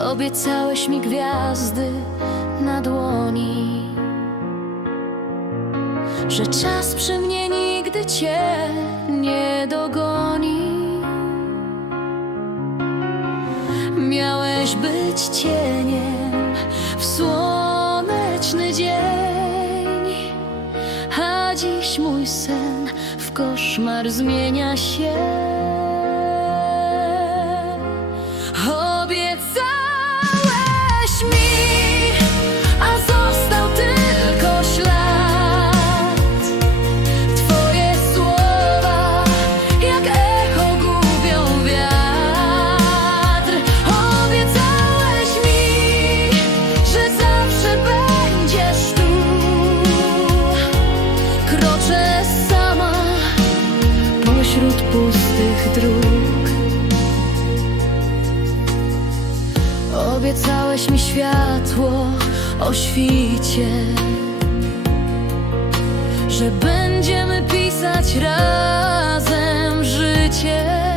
Obiecałeś mi gwiazdy na dłoni. Że czas przy mnie nigdy cię nie dogoni. Miałeś być cieniem w słoneczny dzień A dziś mój sen w koszmar zmienia się pośród pustych dróg. Obiecałeś mi światło o świcie Że będziemy pisać razem życie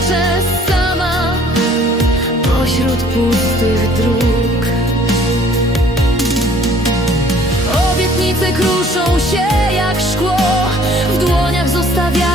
Kroczę sama pośród pustych dróg. Obietnice kruszą się jak szkło W dłoniach zostawiają